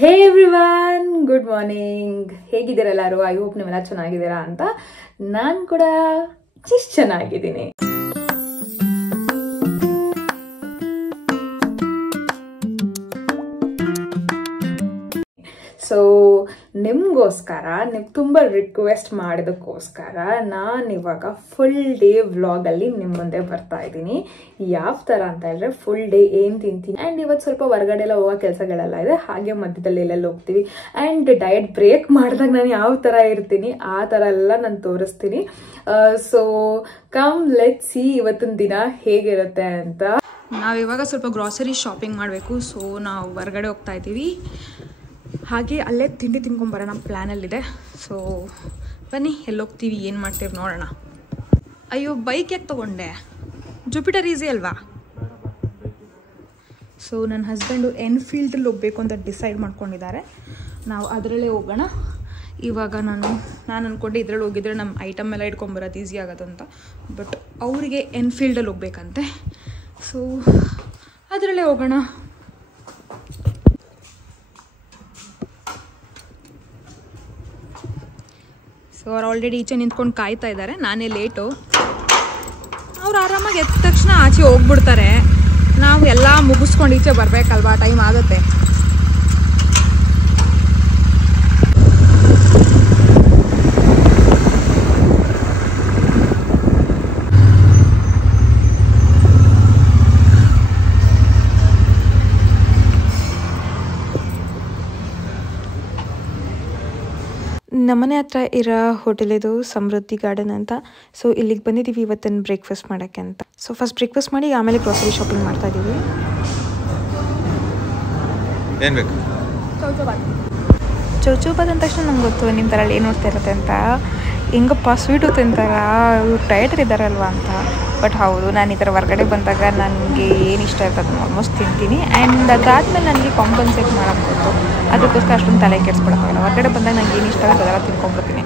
ಹೇ everyone, good morning. ಹೇಗಿದ್ದೀರಾ ಎಲ್ಲರೂ? I hope ನೀವೆಲ್ಲ ಚೆನ್ನಾಗಿದ್ದೀರಾ ಅಂತ. ನಾನು ಕೂಡ ಚೆನ್ನಾಗಿದ್ದೀನಿ. ಸೊ ನಿಮಗೋಸ್ಕರ ನೀವು ತುಂಬ ರಿಕ್ವೆಸ್ಟ್ ಮಾಡಿದಕ್ಕೋಸ್ಕರ ನಾನಿವಾಗ ಫುಲ್ ಡೇ ವ್ಲಾಗಲ್ಲಿ ನಿಮ್ಮ ಮುಂದೆ ಬರ್ತಾ ಇದ್ದೀನಿ. ಯಾವ ಥರ ಅಂತ ಹೇಳಿದ್ರೆ ಫುಲ್ ಡೇ ಏನು ತಿಂತೀನಿ ಆ್ಯಂಡ್ ಇವತ್ತು ಸ್ವಲ್ಪ ಹೊರಗಡೆ ಎಲ್ಲ ಹೋಗೋ ಕೆಲಸಗಳೆಲ್ಲ ಇದೆ. ಹಾಗೆ ಮಧ್ಯದಲ್ಲಿ ಎಲ್ಲೆಲ್ಲ ಹೋಗ್ತೀವಿ ಆ್ಯಂಡ್ ಡಯಟ್ ಬ್ರೇಕ್ ಮಾಡಿದಾಗ ನಾನು ಯಾವ ಥರ ಇರ್ತೀನಿ ಆ ಥರ ಎಲ್ಲ ನಾನು ತೋರಿಸ್ತೀನಿ. ಸೊ ಕಮ್ ಲೆಟ್ ಸಿ ಇವತ್ತಿನ ದಿನ ಹೇಗಿರುತ್ತೆ ಅಂತ. ನಾವಿವಾಗ ಸ್ವಲ್ಪ ಗ್ರಾಸರಿ ಶಾಪಿಂಗ್ ಮಾಡಬೇಕು. ಸೊ ನಾವು ಹೊರಗಡೆ ಹೋಗ್ತಾ ಇದ್ದೀವಿ. ಹಾಗೆ ಅಲ್ಲೇ ತಿಂಡಿ ತಿನ್ಕೊಂಬರೋಣ ಪ್ಲ್ಯಾನಲ್ಲಿದೆ. ಸೊ ಬನ್ನಿ, ಎಲ್ಲೋಗ್ತೀವಿ, ಏನು ಮಾಡ್ತೀವಿ ನೋಡೋಣ. ಅಯ್ಯೋ, ಬೈಕ್ ಯಾಕೆ ತೊಗೊಂಡೆ? ಜುಪಿಟರ್ ಈಸಿ ಅಲ್ವಾ? ಸೊ ನನ್ನ ಹಸ್ಬೆಂಡು ಎನ್ಫೀಲ್ಡಲ್ಲಿ ಹೋಗಬೇಕು ಅಂತ ಡಿಸೈಡ್ ಮಾಡ್ಕೊಂಡಿದ್ದಾರೆ. ನಾವು ಅದರಲ್ಲೇ ಹೋಗೋಣ. ಇವಾಗ ನಾನು ಅಂದ್ಕೊಂಡೆ ಇದರಲ್ಲಿ ಹೋಗಿದ್ರೆ ನಮ್ಮ ಐಟಮ್ ಎಲ್ಲ ಇಟ್ಕೊಂಬರೋದು ಈಸಿ ಆಗೋದಂತ. ಬಟ್ ಅವರಿಗೆ ಎನ್ಫೀಲ್ಡಲ್ಲಿ ಹೋಗ್ಬೇಕಂತೆ. ಸೊ ಅದರಲ್ಲೇ ಹೋಗೋಣ. ಸೊ ಅವ್ರು ಆಲ್ರೆಡಿ ಈಚೆ ನಿಂತ್ಕೊಂಡು ಕಾಯ್ತಾ ಇದ್ದಾರೆ. ನಾನೇ ಲೇಟು. ಅವ್ರು ಆರಾಮಾಗಿ ಎದ್ದ ತಕ್ಷಣ ಆಚೆ ಹೋಗ್ಬಿಡ್ತಾರೆ. ನಾವು ಎಲ್ಲ ಮುಗಿಸ್ಕೊಂಡು ಈಚೆ ಬರಬೇಕಲ್ವಾ, ಟೈಮ್ ಆಗುತ್ತೆ. ನಮ್ಮನೆ ಹತ್ರ ಇರೋ ಹೋಟೆಲ್ ಇದು ಸಮೃದ್ಧಿ ಗಾರ್ಡನ್ ಅಂತ. ಸೊ ಇಲ್ಲಿಗೆ ಬಂದಿದ್ದೀವಿ ಇವತ್ತಿನ ಬ್ರೇಕ್ಫಾಸ್ಟ್ ಮಾಡೋಕ್ಕೆ ಅಂತ. ಸೊ ಫಸ್ಟ್ ಬ್ರೇಕ್ಫಾಸ್ಟ್ ಮಾಡಿ ಆಮೇಲೆ ಗ್ರೋಸರಿ ಶಾಪಿಂಗ್ ಮಾಡ್ತಾ ಇದ್ದೀವಿ. ಏನು ಬೇಕು? ಚೌಚೌಬಾತ್ ಅಂದ ತಕ್ಷಣ ನಂಗೆ ಗೊತ್ತು ನಿಮ್ಮ ಥರ ಏನು ನೋಡ್ತಾ ಇರುತ್ತೆ ಅಂತ. ಹೆಂಗಪ್ಪ ಸ್ವೀಟು ತಿಂತಾರ, ಇವ್ರು ಡಯಟರ್ ಇದ್ದಾರಲ್ವ ಅಂತ. ಬಟ್ ಹೌದು, ನಾನು ಈ ಥರ ಹೊರಗಡೆ ಬಂದಾಗ ನನಗೆ ಏನು ಇಷ್ಟ ಇರ್ತದೆ ಅದನ್ನು ಆಲ್ಮೋಸ್ಟ್ ತಿಂತೀನಿ. ಆ್ಯಂಡ್ ಅದಾದಮೇಲೆ ನನಗೆ ಕಾಂಪನ್ಸೇಟ್ ಮಾಡೋಕ್ಕೆ ಗೊತ್ತು. ಅದಕ್ಕೋಸ್ಕರ ಅಷ್ಟೊಂದು ತಲೆ ಕೆಡಿಸ್ಕೊಳಕ್ಕಾಗಲ್ಲ. ಹೊರಗಡೆ ಬಂದಾಗ ನನಗೆ ಏನು ಇಷ್ಟ ಆಗುತ್ತೆ ಅದೆಲ್ಲ ತಿನ್ಕೊಂಡ್ಬಿಡ್ತೀನಿ.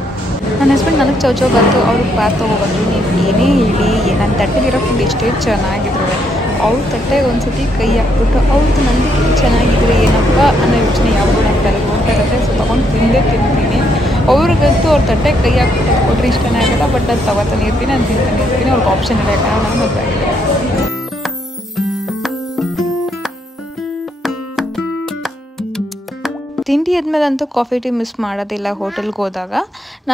ನನ್ನ ಹಸ್ಬೆಂಡ್ ನನಗೆ ಚೌಚೌಬಾತು, ಅವ್ರಿಗೆ ಬಾತ್ ತೊಗೊಬಂದ್ರು. ನೀವು ಏನೇ ಹೇಳಿ ನನ್ನ ತಟ್ಟೆಲಿರೋ ಫುಡ್ ಎಷ್ಟೇ ಚೆನ್ನಾಗಿದ್ರು ಅವ್ರ ತಟ್ಟೆಗೆ ಒಂದು ಸತಿ ಕೈ ಹಾಕ್ಬಿಟ್ಟು ಅವ್ರದ್ದು ನನಗೆ ಚೆನ್ನಾಗಿದ್ರೆ ಏನಪ್ಪ ಅನ್ನೋ ಯೋಚನೆ ಯಾವುದು ನನ್ನ ತಲೆಗೆ ಹೋಗ್ತಾ ಇರುತ್ತೆ. ಸೊ ತೊಗೊಂಡು ತಿಂತೀನಿ. ಅವ್ರಿಗಂತೂ ಅವ್ರ ತಟ್ಟೆಗೆ ಕೈ ಹಾಕ್ಬಿಟ್ಟು ಕೊಟ್ಟರೆ ಇಷ್ಟನೇ ಆಗಲ್ಲ. ಬಟ್ ಅದು ತಗೋತಾನೆ ಇರ್ತೀನಿ, ನಾನು ತಿಂತಾನೆ ಇರ್ತೀನಿ. ಅವ್ರಿಗೆ ಆಪ್ಷನ್ ಇಲ್ಲ, ಯಾಕಂದ್ರೆ ನಾನು ಮದುವೆ ಆಗಿದೆ. ತಿಂಡಿ ಆದಮೇಲೆ ಅಂತೂ ಕಾಫಿ ಟೀ ಮಿಸ್ ಮಾಡೋದಿಲ್ಲ. ಹೋಟೆಲ್ಗೆ ಹೋದಾಗ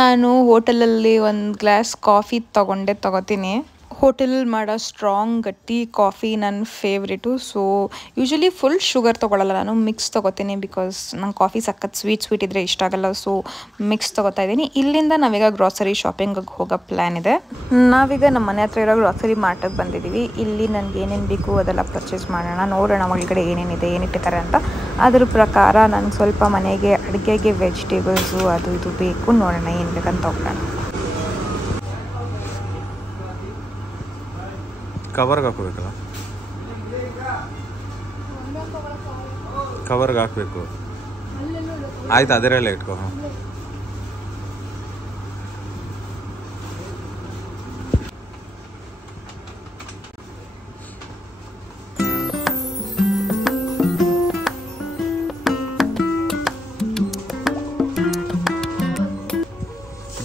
ನಾನು ಹೋಟೆಲಲ್ಲಿ ಒಂದು ಗ್ಲಾಸ್ ಕಾಫಿ ತಗೋತೀನಿ. ಹೋಟೆಲಲ್ಲಿ ಮಾಡೋ ಸ್ಟ್ರಾಂಗ್ ಗಟ್ಟಿ ಕಾಫಿ ನನ್ನ favourite. So usually full sugar ತೊಗೊಳ್ಳಲ್ಲ, ನಾನು ಮಿಕ್ಸ್ ತೊಗೋತೀನಿ. ಬಿಕಾಸ್ ನಂಗೆ ಕಾಫಿ ಸಖತ್ ಸ್ವೀಟ್ ಇದ್ದರೆ ಇಷ್ಟ ಆಗಲ್ಲ. ಸೊ ಮಿಕ್ಸ್ ತೊಗೋತಾ ಇದ್ದೀನಿ. ಇಲ್ಲಿಂದ ನಾವೀಗ ಗ್ರಾಸರಿ ಶಾಪಿಂಗಿಗೆ ಹೋಗೋ ಪ್ಲ್ಯಾನ್ ಇದೆ. ನಾವೀಗ ನಮ್ಮ ಮನೆ ಹತ್ರ ಇರೋ ಗ್ರಾಸರಿ ಮಾರ್ಟಿಗೆ ಬಂದಿದ್ದೀವಿ. ಇಲ್ಲಿ ನನಗೆ ಏನೇನು ಬೇಕು ಅದೆಲ್ಲ ಪರ್ಚೇಸ್ ಮಾಡೋಣ, ನೋಡೋಣ ಒಳಗಡೆ ಏನೇನಿದೆ, ಏನಿಟ್ಟಿದ್ದಾರೆ ಅಂತ. ಅದ್ರ ಪ್ರಕಾರ ನನಗೆ ಸ್ವಲ್ಪ ಮನೆಗೆ ಅಡುಗೆಗೆ ವೆಜಿಟೇಬಲ್ಸು ಅದು ಇದು ಬೇಕು. ನೋಡೋಣ ಏನು ಬೇಕಂತ ಹೋಗೋಣ. ಕವರ್ಗೆ ಹಾಕೋಬೇಕಲ್ಲ, ಕವರ್ಗೆ ಹಾಕಬೇಕು. ಆಯ್ತು, ಅದರಲ್ಲೇ ಇಟ್ಕೋ.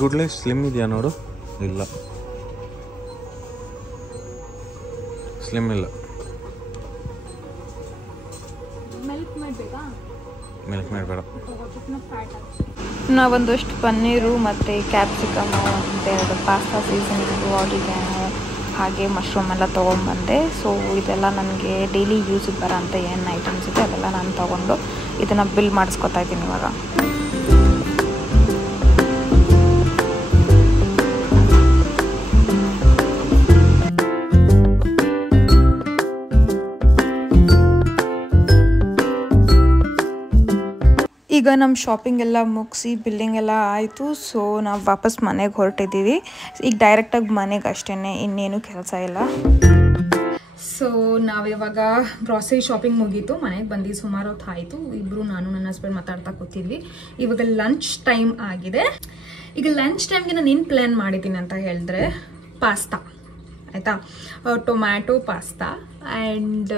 ಗುಡ್ಲೆ ಸ್ಲಿಮ್ ಇದೆಯಾ ನೋಡು. ಇಲ್ಲ, ಸ್ಲಿಮ್ ಇಲ್ಲ. ಮಿಲ್ಕ್ ಮೇಡ್ ಬೇಡ. ನಾವೊಂದಷ್ಟು ಪನ್ನೀರು ಮತ್ತು ಕ್ಯಾಪ್ಸಿಕಮು ಮತ್ತು ಪಾಸ್ತಾ ಸೀಸನಿಂಗು, ಆರಿಗ್ಯಾನೋ ಹಾಗೆ ಮಶ್ರೂಮ್ ಎಲ್ಲ ತೊಗೊಂಡ್ಬಂದೆ. ಸೊ ಇದೆಲ್ಲ ನನಗೆ ಡೈಲಿ ಯೂಸಿಗೆ ಬರೋ ಅಂಥ ಏನು ಐಟಮ್ಸ್ ಇದೆ ಅದೆಲ್ಲ ನಾನು ತೊಗೊಂಡು ಇದನ್ನು ಬಿಲ್ ಮಾಡಿಸ್ಕೊತಾ ಇದ್ದೀನಿ ಇವಾಗ. ಈಗ ನಮ್ಮ ಶಾಪಿಂಗ್ ಎಲ್ಲ ಮುಗಿಸಿ ಬಿಲ್ಲಿಂಗ್ ಎಲ್ಲ ಆಯಿತು. ಸೊ ನಾವು ವಾಪಸ್ ಮನೆಗೆ ಹೊರಟಿದ್ದೀವಿ. ಈಗ ಡೈರೆಕ್ಟಾಗಿ ಮನೆಗೆ ಅಷ್ಟೇ, ಇನ್ನೇನು ಕೆಲಸ ಇಲ್ಲ. ಸೊ ನಾವಿವಾಗ ಗ್ರಾಸರಿ ಶಾಪಿಂಗ್ ಮುಗೀತು, ಮನೆಗೆ ಬಂದು ಸುಮಾರು ಹೊತ್ತು ಆಯಿತು. ಇಬ್ಬರು ನಾನು ನನ್ನ ಹಸ್ಬೆಂಡ್ ಮಾತಾಡ್ತಾ ಕೂತಿದ್ವಿ. ಇವಾಗ ಲಂಚ್ ಟೈಮ್ ಆಗಿದೆ. ಈಗ ಲಂಚ್ ಟೈಮ್ಗೆ ನಾನು ಏನು ಪ್ಲ್ಯಾನ್ ಮಾಡಿದ್ದೀನಿ ಅಂತ ಹೇಳಿದ್ರೆ ಪಾಸ್ತಾ, ಆಯಿತಾ, ಟೊಮ್ಯಾಟೊ ಪಾಸ್ತಾ. ಆ್ಯಂಡ್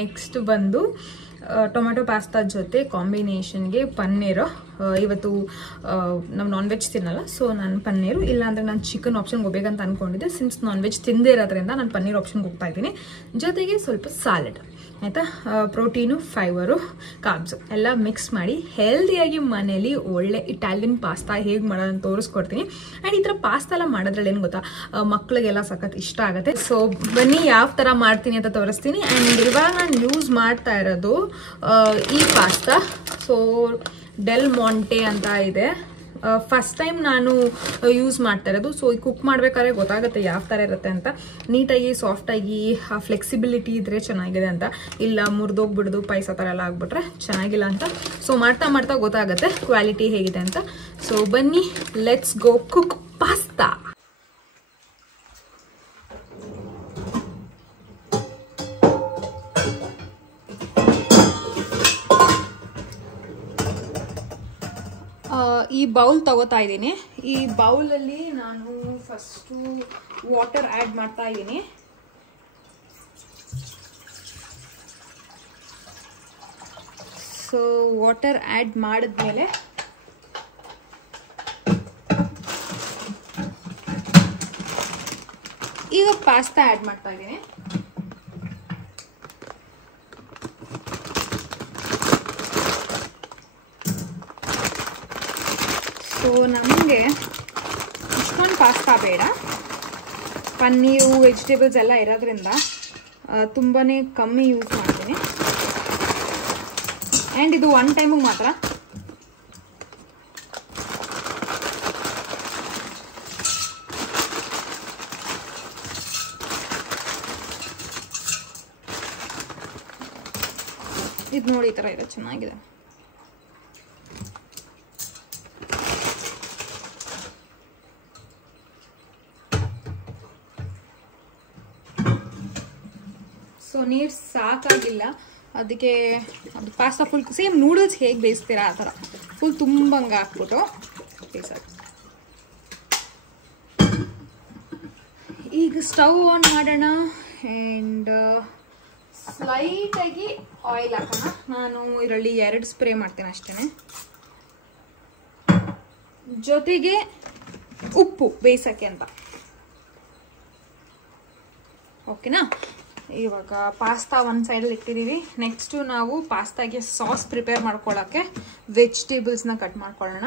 ನೆಕ್ಸ್ಟ್ ಬಂದು ಟೊಮೆಟೊ ಪಾಸ್ತಾ ಜೊತೆ ಕಾಂಬಿನೇಷನ್ಗೆ ಪನ್ನೀರು. ಇವತ್ತು ನಾವು ನಾನ್ ವೆಜ್ ತಿನ್ನಲ್ಲ, ಸೊ ನಾನು ಪನ್ನೀರು ಇಲ್ಲಾಂದರೆ ನಾನು ಚಿಕನ್ ಆಪ್ಷನ್ಗೆ ಹೋಗ್ಬೇಕಂತ ಅಂದ್ಕೊಂಡಿದ್ದೆ. ಸಿನ್ಸ್ ನಾನ್ ವೆಜ್ ತಿಂದೇ ಇರೋದ್ರಿಂದ ನಾನು ಪನ್ನೀರ್ ಆಪ್ಷನ್ಗೆ ಹೋಗ್ತಾ ಇದ್ದೀನಿ. ಜೊತೆಗೆ ಸ್ವಲ್ಪ ಸಾಲಡ್ ಆಯಿತಾ. ಪ್ರೋಟೀನು, ಫೈಬರು, ಕಾರ್ಬ್ಸು ಎಲ್ಲ ಮಿಕ್ಸ್ ಮಾಡಿ ಹೆಲ್ದಿಯಾಗಿ ಮನೇಲಿ ಒಳ್ಳೆ ಇಟಾಲಿಯನ್ ಪಾಸ್ತಾ ಹೇಗೆ ಮಾಡೋದಂತ ತೋರಿಸ್ಕೊಡ್ತೀನಿ. ಆ್ಯಂಡ್ ಈ ಥರ ಪಾಸ್ತಾ ಎಲ್ಲ ಮಾಡೋದ್ರಲ್ಲಿ ಏನು ಗೊತ್ತಾ, ಮಕ್ಕಳಿಗೆಲ್ಲ ಸಖತ್ ಇಷ್ಟ ಆಗುತ್ತೆ. ಸೊ ಬನ್ನಿ ಯಾವ ಥರ ಮಾಡ್ತೀನಿ ಅಂತ ತೋರಿಸ್ತೀನಿ. ಆ್ಯಂಡ್ ಇವಾಗ ನಾನು ಯೂಸ್ ಮಾಡ್ತಾ ಇರೋದು ಈ ಪಾಸ್ತಾ. ಸೊ ಡೆಲ್ ಮಾಂಟೆ ಅಂತ ಇದೆ. ಫಸ್ಟ್ ಟೈಮ್ ನಾನು ಯೂಸ್ ಮಾಡ್ತಾ ಇರೋದು. ಸೊ ಈ ಕುಕ್ ಮಾಡ್ಬೇಕಾದ್ರೆ ಗೊತ್ತಾಗುತ್ತೆ ಯಾವ ಥರ ಇರುತ್ತೆ ಅಂತ. ನೀಟಾಗಿ ಸಾಫ್ಟಾಗಿ ಫ್ಲೆಕ್ಸಿಬಿಲಿಟಿ ಇದ್ರೆ ಚೆನ್ನಾಗಿದೆ ಅಂತ, ಇಲ್ಲ ಮುರಿದೋಗ್ಬಿಡೋದು ಪಾಯಸ ಥರ ಎಲ್ಲ ಆಗ್ಬಿಟ್ರೆ ಚೆನ್ನಾಗಿಲ್ಲ ಅಂತ. ಸೊ ಮಾಡ್ತಾ ಮಾಡ್ತಾ ಗೊತ್ತಾಗುತ್ತೆ ಕ್ವಾಲಿಟಿ ಹೇಗಿದೆ ಅಂತ. ಸೊ ಬನ್ನಿ, ಲೆಟ್ಸ್ ಗೋ ಕುಕ್ ಪಾಸ್ತಾ. ಈ ಬೌಲ್ ತಗೋತಾ ಇದ್ದೀನಿ. ಈ ಬೌಲಲ್ಲಿ ನಾನು ಫಸ್ಟು ವಾಟರ್ ಆ್ಯಡ್ ಮಾಡ್ತಾ ಇದ್ದೀನಿ. ಸೊ ವಾಟರ್ ಆ್ಯಡ್ ಮಾಡಿದ್ಮೇಲೆ ಈಗ ಪಾಸ್ತಾ ಆ್ಯಡ್ ಮಾಡ್ತಾ ಇದ್ದೀನಿ. ಸೊ ನಮಗೆ ಇಷ್ಟೊಂದು ಪಾಸ್ತಾ ಬೇಡ, ಪನ್ನೀರು ವೆಜಿಟೇಬಲ್ಸ್ ಎಲ್ಲ ಇರೋದ್ರಿಂದ ತುಂಬಾ ಕಮ್ಮಿ ಯೂಸ್ ಮಾಡ್ತೀನಿ. ಆ್ಯಂಡ್ ಇದು ಒನ್ ಟೈಮಿಗೆ ಮಾತ್ರ. ಇದು ನೋಡಿ ಈ ಥರ ಇದೆ, ಚೆನ್ನಾಗಿದೆ. ಸೊ ನೀರು ಸಾಕಾಗಿಲ್ಲ, ಅದಕ್ಕೆ ಅದು ಪಾಸ್ತಾ ಫುಲ್ ಸೇಮ್ ನೂಡಲ್ಸ್ ಹೇಗೆ ಬೇಯಿಸ್ತೀರಾ ಆ ಥರ ಫುಲ್ ತುಂಬಂಗೆ ಹಾಕ್ಬಿಟ್ಟು ಬೇಯಿಸೋದು. ಈಗ ಸ್ಟವ್ ಆನ್ ಮಾಡೋಣ ಆ್ಯಂಡ್ ಸ್ಲೈಟಾಗಿ ಆಯಿಲ್ ಹಾಕೋಣ. ನಾನು ಇದರಲ್ಲಿ 2 ಸ್ಪ್ರೇ ಮಾಡ್ತೇನೆ ಅಷ್ಟೇ. ಜೊತೆಗೆ ಉಪ್ಪು ಬೇಯಿಸೋಕ್ಕೆ ಅಂತ. ಓಕೆನಾ? ಇವಾಗ ಪಾಸ್ತಾ ಒಂದು ಸೈಡಲ್ಲಿ ಇಟ್ಟಿದ್ದೀವಿ. ನೆಕ್ಸ್ಟು ನಾವು ಪಾಸ್ತಾಗೆ ಸಾಸ್ ಪ್ರಿಪೇರ್ ಮಾಡ್ಕೊಳ್ಳೋಕ್ಕೆ ವೆಜಿಟೇಬಲ್ಸ್ನ ಕಟ್ ಮಾಡ್ಕೊಳ್ಳೋಣ.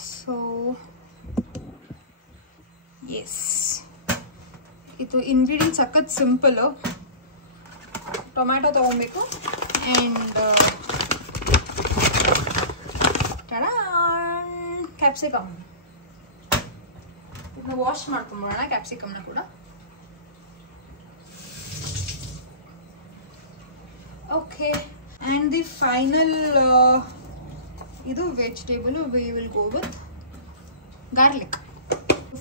ಸೊ ಎಸ್, ಇದು ಇಂಗ್ರೀಡಿಯೆಂಟ್ ಸಖತ್ ಸಿಂಪಲು. ಟೊಮ್ಯಾಟೊ ತೊಗೊಬೇಕು ಆ್ಯಂಡ್ ಕ್ಯಾಪ್ಸಿಕಮ್. ಇದನ್ನ ವಾಶ್ ಮಾಡ್ಕೊಂಡ್ಬಿಡೋಣ ಕ್ಯಾಪ್ಸಿಕಮ್ನ ಕೂಡ. ಓಕೆ, ಆ್ಯಂಡ್ ದಿ ಫೈನಲ್ ಇದು vegetable we will go with garlic.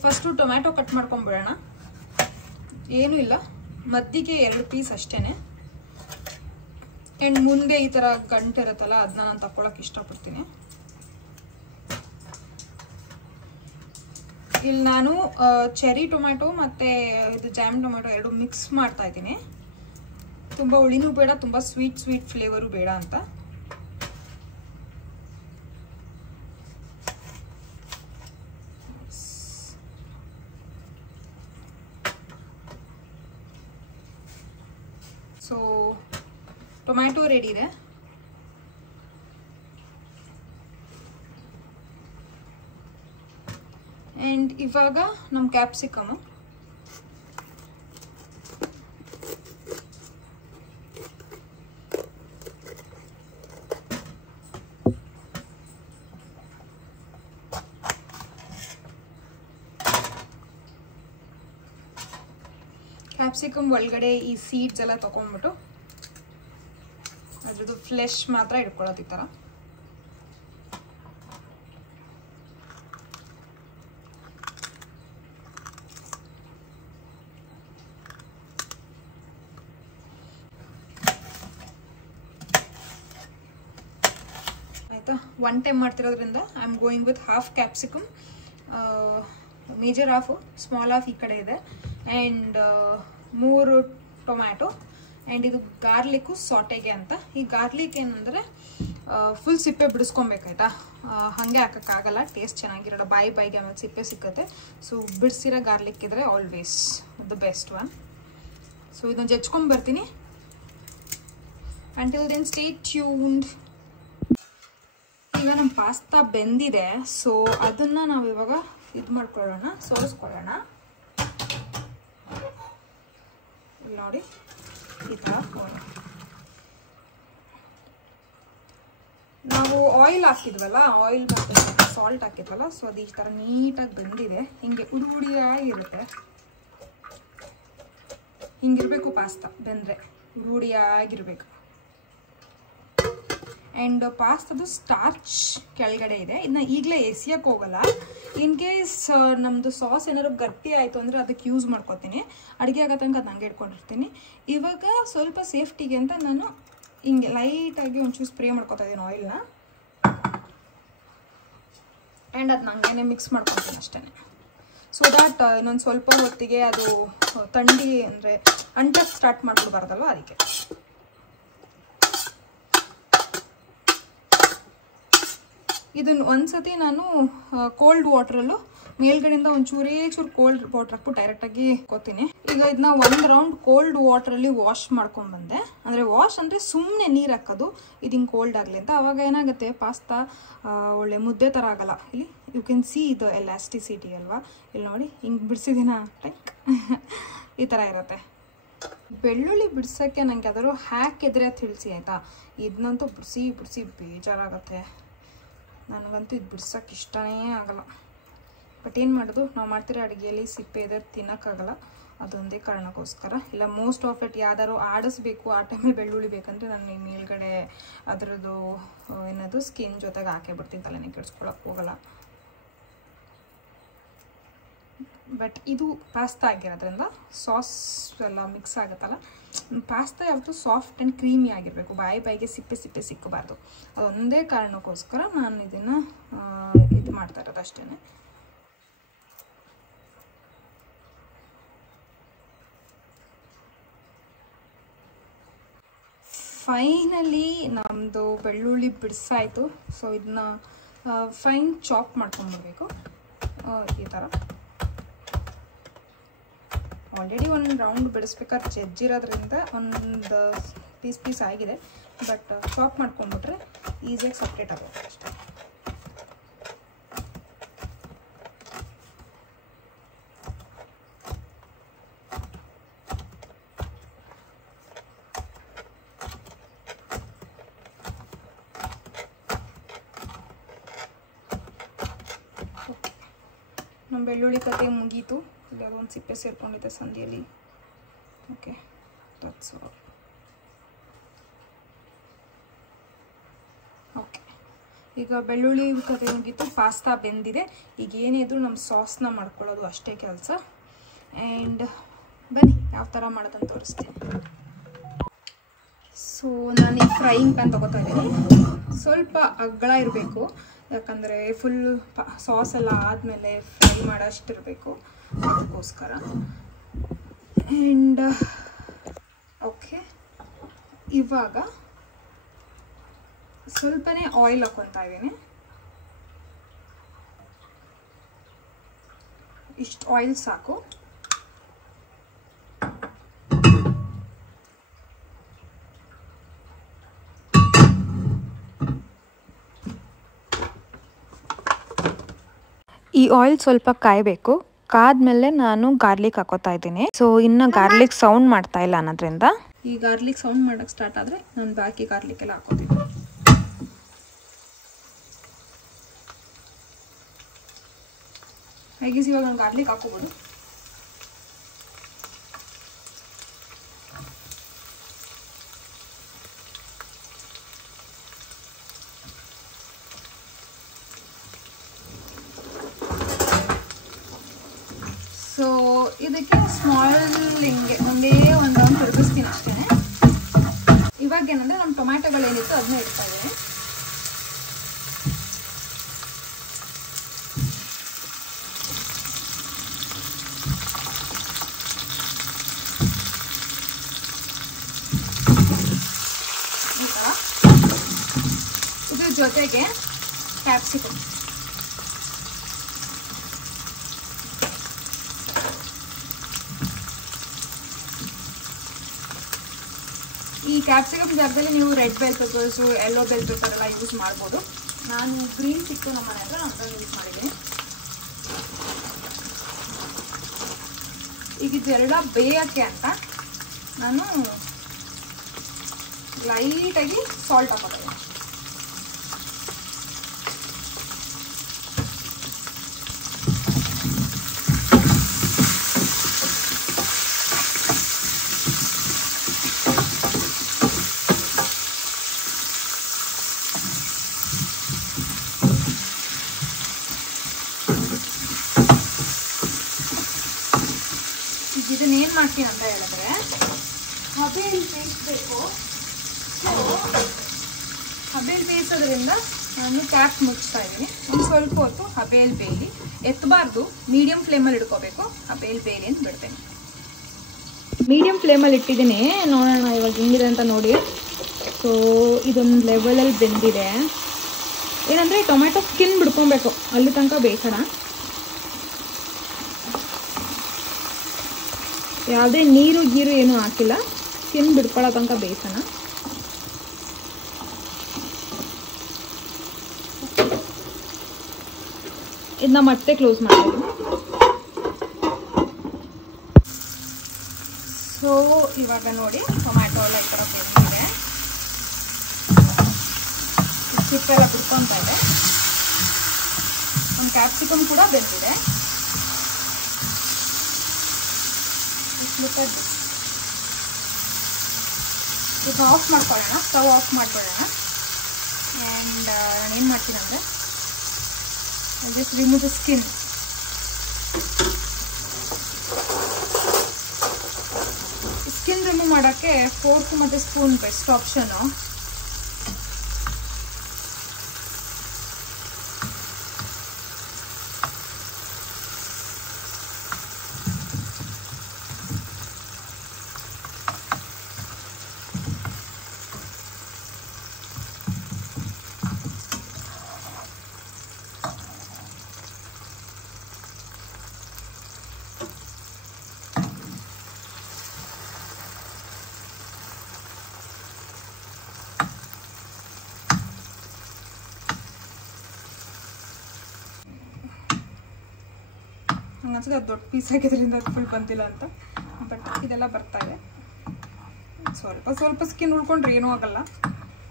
First tomato cut ಮಾಡ್ಕೊಂಡ್ಬಿಡೋಣ. ಏನೂ ಇಲ್ಲ, ಮದ್ದಿಗೆ 2 ಪೀಸ್ ಅಷ್ಟೇ. ಆ್ಯಂಡ್ ಮುಂದೆ ಈ ಥರ ಗಂಟು ಇರುತ್ತಲ್ಲ ಅದನ್ನ ನಾನು ತಗೊಳಕ್ಕೆ ಇಷ್ಟಪಡ್ತೀನಿ. ಇಲ್ಲಿ ನಾನು ಚೆರಿ ಟೊಮ್ಯಾಟೊ ಮತ್ತು ಇದು ಜಾಮ್ ಟೊಮ್ಯಾಟೊ 2 ಮಿಕ್ಸ್ ಮಾಡ್ತಾ ಇದ್ದೀನಿ. ತುಂಬ ಹುಳಿನೂ ಬೇಡ, ತುಂಬ ಸ್ವೀಟ್ ಫ್ಲೇವರು ಬೇಡ ಅಂತ. ಸೊ ಟೊಮ್ಯಾಟೊ ರೆಡಿ ಇದೆ. ಆ್ಯಂಡ್ ಇವಾಗ ನಮ್ಮ ಕ್ಯಾಪ್ಸಿಕಮ್. ಕ್ಯಾಪ್ಸಿಕಮ್ ಒಳಗಡೆ ಈ ಸೀಡ್ಸ್ ಎಲ್ಲ ತಗೊಂಡ್ಬಿಟ್ಟು ಅದ್ರದ್ದು ಫ್ಲೆಶ್ ಮಾತ್ರ ಇಟ್ಕೊಳ್ಳೋದು ಈ ಥರ. ಆಯಿತಾ? 1 ಟೈಮ್ ಮಾಡ್ತಿರೋದ್ರಿಂದ I am going with half capsicum. Major half, small half ಈ ಕಡೆ ಇದೆ. ಆ್ಯಂಡ್ 3 ಟೊಮ್ಯಾಟೊ ಆ್ಯಂಡ್ ಇದು ಗಾರ್ಲಿಕ್ಕು ಸಾಟೆಗೆ ಅಂತ. ಈ ಗಾರ್ಲಿಕ್ ಏನಂದರೆ ಫುಲ್ ಸಿಪ್ಪೆ ಬಿಡಿಸ್ಕೊಬೇಕಾಯ್ತಾ, ಹಾಗೆ ಹಾಕೋಕ್ಕಾಗಲ್ಲ, ಟೇಸ್ಟ್ ಚೆನ್ನಾಗಿರೋಲ್ಲ, ಬಾಯಿಗೆ ಆಮೇಲೆ ಸಿಪ್ಪೆ ಸಿಕ್ಕತ್ತೆ. ಸೊ ಬಿಡಿಸಿರೋ ಗಾರ್ಲಿಕ್ ಇದ್ರೆ always the best one. So ಇದನ್ನು ಜಜ್ಕೊಂಬರ್ತೀನಿ. Until then stay tuned. ಈಗ ನಮ್ಮ ಪಾಸ್ತಾ ಬೆಂದಿದೆ. ಸೊ ಅದನ್ನು ನಾವು ಇವಾಗ ಇದು ಮಾಡ್ಕೊಳ್ಳೋಣ, ಸೋರಿಸ್ಕೊಳ್ಳೋಣ. ನೋಡಿ ಈ ಥರ ನಾವು ಆಯಿಲ್ ಹಾಕಿದ್ವಲ್ಲ, ಆಯಿಲ್ ಮತ್ತು ಸಾಲ್ಟ್ ಹಾಕಿದ್ವಲ್ಲ, ಸೊ ಅದು ಈ ಥರ ನೀಟಾಗಿ ಬೆಂದಿದೆ. ಹಿಂಗೆ ಉಡುಡಿಯಾಗಿರುತ್ತೆ, ಹಿಂಗಿರಬೇಕು ಪಾಸ್ತಾ ಬೆಂದರೆ, ಉಡುಡಿಯಾಗಿರಬೇಕು. ಆ್ಯಂಡ್ ಪಾಸ್ತಾದು ಸ್ಟಾರ್ಚ್ ಕೆಳಗಡೆ ಇದೆ, ಇದನ್ನ ಈಗಲೇ ಎಸಿಯೋಕ್ಕೆ ಹೋಗಲ್ಲ. ಇನ್ ಕೇಸ್ ನಮ್ಮದು ಸಾಸ್ ಏನಾದ್ರು ಗಟ್ಟಿ ಆಯಿತು ಅಂದರೆ ಅದಕ್ಕೆ ಯೂಸ್ ಮಾಡ್ಕೊತೀನಿ. ಅಡುಗೆ ಆಗೋ ತನಕ ಅದು ಹಂಗೆ ಇಟ್ಕೊಂಡಿರ್ತೀನಿ. ಇವಾಗ ಸ್ವಲ್ಪ ಸೇಫ್ಟಿಗೆ ಅಂತ ನಾನು ಹಿಂಗೆ ಲೈಟಾಗಿ ಒಂಚೂರು ಸ್ಪ್ರೇ ಮಾಡ್ಕೊತಾ ಇದ್ದೀನಿ ಆಯಿಲ್ನ. ಆ್ಯಂಡ್ ಅದು ಹಂಗೇನೆ ಮಿಕ್ಸ್ ಮಾಡ್ಕೊತೀನಿ ಅಷ್ಟೇ. ಸೊ ದ್ಯಾಟ್ ಇನ್ನೊಂದು ಸ್ವಲ್ಪ ಹೊತ್ತಿಗೆ ಅದು ಥಂಡಿ ಅಂದರೆ ಅಂಟಕ್ಕೆ ಸ್ಟಾರ್ಟ್ ಮಾಡ್ಬಿಡ್ಬಾರ್ದಲ್ವ, ಅದಕ್ಕೆ. ಇದನ್ನು ಒಂದ್ಸತಿ ನಾನು ಕೋಲ್ಡ್ ವಾಟ್ರಲ್ಲೂ ಮೇಲ್ಗಡೆಯಿಂದ ಒಂಚೂರೇ ಚೂರು ಕೋಲ್ಡ್ ವಾಟ್ರ್ ಹಾಕ್ಬಿಟ್ಟು ಡೈರೆಕ್ಟಾಗಿ ಕೊತ್ತೀನಿ. ಈಗ ಇದನ್ನ 1 ರೌಂಡ್ ಕೋಲ್ಡ್ ವಾಟ್ರಲ್ಲಿ ವಾಶ್ ಮಾಡ್ಕೊಂಡ್ಬಂದೆ. ಅಂದರೆ ವಾಶ್ ಅಂದರೆ ಸುಮ್ಮನೆ ನೀರು ಹಾಕೋದು, ಇದು ಹಿಂಗೆ ಕೋಲ್ಡ್ ಆಗಲಿ ಅಂತ. ಆವಾಗ ಏನಾಗುತ್ತೆ, ಪಾಸ್ತಾ ಒಳ್ಳೆ ಮುದ್ದೆ ಥರ ಆಗಲ್ಲ. ಇಲ್ಲಿ ಯು ಕ್ಯಾನ್ ಸಿ ಇದು ಎಲಾಸ್ಟಿಸಿಟಿ ಅಲ್ವಾ, ಇಲ್ಲಿ ನೋಡಿ ಹಿಂಗೆ ಬಿಡಿಸಿದಿನ ಟೈಕ್ ಈ ಥರ ಇರುತ್ತೆ. ಬೆಳ್ಳುಳ್ಳಿ ಬಿಡ್ಸೋಕ್ಕೆ ನನಗೆ ಯಾವ್ದಾದ್ರು ಹಾಕಿದ್ರೆ ತಿಳಿಸಿ ಆಯಿತಾ. ಇದನ್ನಂತೂ ಬಿಡಿಸಿ ಬೇಜಾರಾಗುತ್ತೆ. ನನಗಂತೂ ಇದು ಬಿಡ್ಸೋಕ್ಕೆ ಇಷ್ಟನೇ ಆಗಲ್ಲ. ಬಟ್ ಏನು ಮಾಡೋದು, ನಾವು ಮಾಡ್ತಿರೋ ಅಡುಗೆಯಲ್ಲಿ ಸಿಪ್ಪೆ ಇದೆ, ತಿನ್ನೋಕ್ಕಾಗಲ್ಲ. ಅದೊಂದೇ ಕಾರಣಕ್ಕೋಸ್ಕರ. ಇಲ್ಲ ಮೋಸ್ಟ್ ಆಫ್ ಇಟ್ ಯಾವ್ದಾದ್ರು ಆಡಿಸ್ಬೇಕು, ಆ ಟೈಮಲ್ಲಿ ಬೆಳ್ಳುಳ್ಳಿ ಬೇಕಂದರೆ ನಾನು ಮೇಲ್ಗಡೆ ಅದರದ್ದು ಏನದು ಸ್ಕಿನ್ ಜೊತೆಗೆ ಹಾಕೇ ಬಿಡ್ತೀನಿ, ತಲೆನೇ ಕೆಡಿಸ್ಕೊಳಕ್ಕೆ ಹೋಗಲ್ಲ. ಬಟ್ ಇದು ಪಾಸ್ತಾ ಆಗಿರೋದ್ರಿಂದ ಸಾಸ್ ಎಲ್ಲ ಮಿಕ್ಸ್ ಆಗುತ್ತಲ್ಲ, ಪಾಸ್ತಾ ಯಾವತ್ತೂ ಸಾಫ್ಟ್ ಆ್ಯಂಡ್ ಕ್ರೀಮಿ ಆಗಿರಬೇಕು, ಬಾಯಿಗೆ ಸಿಪ್ಪೆ ಸಿಕ್ಕಬಾರ್ದು. ಅದೊಂದೇ ಕಾರಣಕ್ಕೋಸ್ಕರ ನಾನು ಇದನ್ನು ಇದು ಮಾಡ್ತಾ ಇರೋದು ಅಷ್ಟೇ. ಫೈನಲಿ ನಮ್ಮದು ಬೆಳ್ಳುಳ್ಳಿ ಬಿಡಿಸಾಯಿತು. ಸೊ ಇದನ್ನ ಫೈನ್ ಚಾಪ್ ಮಾಡ್ಕೊಂಡ್ಬಿಡ್ಬೇಕು ಈ ಥರ. ಆಲ್ರೆಡಿ ಒಂದು ರೌಂಡ್ ಬಿಡಿಸ್ಬೇಕಾದ್ರೆ ಜಜ್ಜಿರೋದ್ರಿಂದ ಒಂದು ಪೀಸ್ ಆಗಿದೆ. ಬಟ್ ಚಾಪ್ ಮಾಡ್ಕೊಂಡ್ಬಿಟ್ರೆ ಈಸಿಯಾಗಿ ಸಪ್ರೇಟ್ ಆಗುತ್ತೆ ಅಷ್ಟೇ. ನಮ್ಮ ಬೆಳ್ಳುಳ್ಳಿ ಕತೆ ಮುಗೀತು. ಇಲ್ಲಿ ಅದೊಂದು ಸಿಪ್ಪೆ ಸೇರ್ಕೊಂಡಿದೆ ಸಂದಿಯಲ್ಲಿ. Okay, that's all. ಓಕೆ, ಈಗ ಬೆಳ್ಳುಳ್ಳಿ ಕತೆ ಮುಗೀತು, ಪಾಸ್ತಾ ಬೆಂದಿದೆ. ಈಗ ಏನಿದ್ರು ನಮ್ಮ ಸಾಸ್ನ ಮಾಡ್ಕೊಳ್ಳೋದು ಅಷ್ಟೇ ಕೆಲಸ. ಆ್ಯಂಡ್ ಬನ್ನಿ ಯಾವ ಥರ ಮಾಡೋದಂತ ತೋರಿಸ್ತೀನಿ. ಸೊ ನಾನು ಈ ಫ್ರೈಯಿಂಗ್ ಪ್ಯಾನ್ ತೊಗೋತಾ ಇದ್ದೀನಿ. ಸ್ವಲ್ಪ ಅಗ್ಳ ಇರಬೇಕು, ಯಾಕಂದರೆ ಫುಲ್ ಸಾಸ್ ಎಲ್ಲ ಆದಮೇಲೆ ಫ್ರೈ ಮಾಡೋಷ್ಟಿರಬೇಕು, ಅದಕ್ಕೋಸ್ಕರ. ಆ್ಯಂಡ್ ಓಕೆ, ಇವಾಗ ಸ್ವಲ್ಪನೇ ಆಯಿಲ್ ಹಾಕ್ಕೊತಾ ಇದ್ದೀನಿ. ಇಷ್ಟು ಆಯಿಲ್ ಸಾಕು. ಈ ಆಯಿಲ್ ಸ್ವಲ್ಪ ಕಾಯಬೇಕು. ಕಾದ್ಮೇಲೆ ನಾನು ಗಾರ್ಲಿಕ್ ಹಾಕೋತಾ ಇದ್ದೀನಿ. ಸೊ ಇನ್ನು ಗಾರ್ಲಿಕ್ ಸೌಂಡ್ ಮಾಡ್ತಾ ಇಲ್ಲ ಅನ್ನೋದ್ರಿಂದ ಈ ಗಾರ್ಲಿಕ್ ಸೌಂಡ್ ಮಾಡೋಕ್ಕೆ ಸ್ಟಾರ್ಟ್ ಆದರೆ ನಾನು ಬಾಕಿ ಗಾರ್ಲಿಕ್ ಎಲ್ಲ ಹಾಕೋತೀನಿ. ಹೇಗೆ ಇವಾಗ ನಾನು ಗಾರ್ಲಿಕ್ ಹಾಕೋಬೋದು. ಸೊ ಇದಕ್ಕೆ ಸ್ಮಾಲ್ ಹಿಂಗೆ ಒಂದೇ ಒಂದು ರೌಂಡ್ ತಿರುಗಿಸ್ತೀನಿ ಅಷ್ಟೇ. ಇವಾಗ ಏನಂದರೆ ನಮ್ಮ ಟೊಮ್ಯಾಟೊಗಳೇನಿತ್ತು ಅದನ್ನ ಇಡ್ತಾ ಇದ್ದೀನಿ. ಜೊತೆಗೆ ಕ್ಯಾಪ್ಸಿಕಮ್. ಈ ಕ್ಯಾಪ್ಸಿಕಮ್ ಜಾಗದಲ್ಲಿ ನೀವು red bell peppers, yellow bell pepper ಎಲ್ಲ ಯೂಸ್ ಮಾಡ್ಬೋದು. ನಾನು ಗ್ರೀನ್ ಸಿಕ್ಕು ನಮ್ಮ ಮನೆ ಹತ್ರ, ನಾನು ಅದನ್ನು ಯೂಸ್ ಮಾಡಿದ್ದೀನಿ. ಈಗ ಇದೆರಡ ಬೇಯೋಕ್ಕೆ ಅಂತ ನಾನು ಲೈಟಾಗಿ ಸಾಲ್ಟ್ ಹಾಕೋತೀನಿ. ಇದನ್ನೇನು ಮಾಡ್ತೀನಿ ಅಂತ ಹೇಳಿದ್ರೆ, ಹಬೆಯಲ್ಲಿ ಬೇಯಿಸಬೇಕು. ಸೊ ಹಬೆಯಲ್ಲಿ ಬೇಯಿಸೋದ್ರಿಂದ ನಾನು ಕ್ಯಾಪ್ ಮುಚ್ತಾ ಇದ್ದೀನಿ. ಒಂದು ಸ್ವಲ್ಪ ಹೊತ್ತು ಹಬೆಯಲ್ಲಿ ಬೇಯಲಿ, ಎತ್ತಬಾರ್ದು, ಮೀಡಿಯಂ ಫ್ಲೇಮಲ್ಲಿ ಇಟ್ಕೋಬೇಕು. ಹಬೆಯಲ್ಲಿ ಬೇಯಲಿ ಅಂತ ಬಿಡ್ತೇನೆ. ಮೀಡಿಯಂ ಫ್ಲೇಮಲ್ಲಿ ಇಟ್ಟಿದ್ದೀನಿ. ನೋಡೋಣ ಇವಾಗ ಹೆಂಗಿದೆ ಅಂತ ನೋಡಿ. ಸೊ ಇದೊಂದು ಲೆವೆಲಲ್ಲಿ ಬೆಂದಿದೆ. ಏನಂದರೆ ಟೊಮೆಟೊ ಸ್ಕಿನ್ ಬಿಡ್ಕೊಬೇಕು, ಅಲ್ಲಿ ತನಕ ಬೇಯಿಸೋಣ. ಯಾವುದೇ ನೀರು ಗೀರು ಏನೂ ಹಾಕಿಲ್ಲ, ಸ್ಕಿನ್ ಬಿಡ್ಕೊಳ್ಳೋ ತನಕ ಬೇಯಿಸೋಣ. ಇದನ್ನ ಮತ್ತೆ ಕ್ಲೋಸ್ ಮಾಡ್ತೀನಿ. ಸೊ ಇವಾಗ ನೋಡಿ ಟೊಮ್ಯಾಟೊ ಎಲ್ಲ ಈ ಥರ ಬೇಯಿಸಿದೆ, ಚಿಪ್ಪೆಲ್ಲ ಬಿಡ್ಕೊತಾ ಇದೆ. ಒಂದು ಕ್ಯಾಪ್ಸಿಕಮ್ ಕೂಡ ಬೆಂದಿದೆ. ಇದನ್ನ ಆಫ್ ಮಾಡ್ಕೊಳ್ಳೋಣ, ಸ್ಟವ್ ಆಫ್ ಮಾಡ್ಕೊಳ್ಳೋಣ. ಆ್ಯಂಡ್ ನಾನೇನು ಮಾಡ್ತೀನಿ ಅಂದರೆ, just remove the skin. Skin remove ಮಾಡೋಕ್ಕೆ ಫೋರ್ಕ್ ಮತ್ತು ಸ್ಪೂನ್ ಬೆಸ್ಟ್ ಆಪ್ಷನು. ಹಂಗನ್ಸುತ್ತೆ ಅದು ದೊಡ್ಡ ಪೀಸ್ ಆಗಿದ್ರಿಂದ ಅದು ಫುಲ್ ಬಂದಿಲ್ಲ ಅಂತ. ಬಟ್ ಇದೆಲ್ಲ ಬರ್ತಾ ಇದೆ. ಸ್ವಲ್ಪ ಸ್ವಲ್ಪ ಸ್ಕಿನ್ ಉಳ್ಕೊಂಡ್ರೆ ಏನೂ ಆಗಲ್ಲ.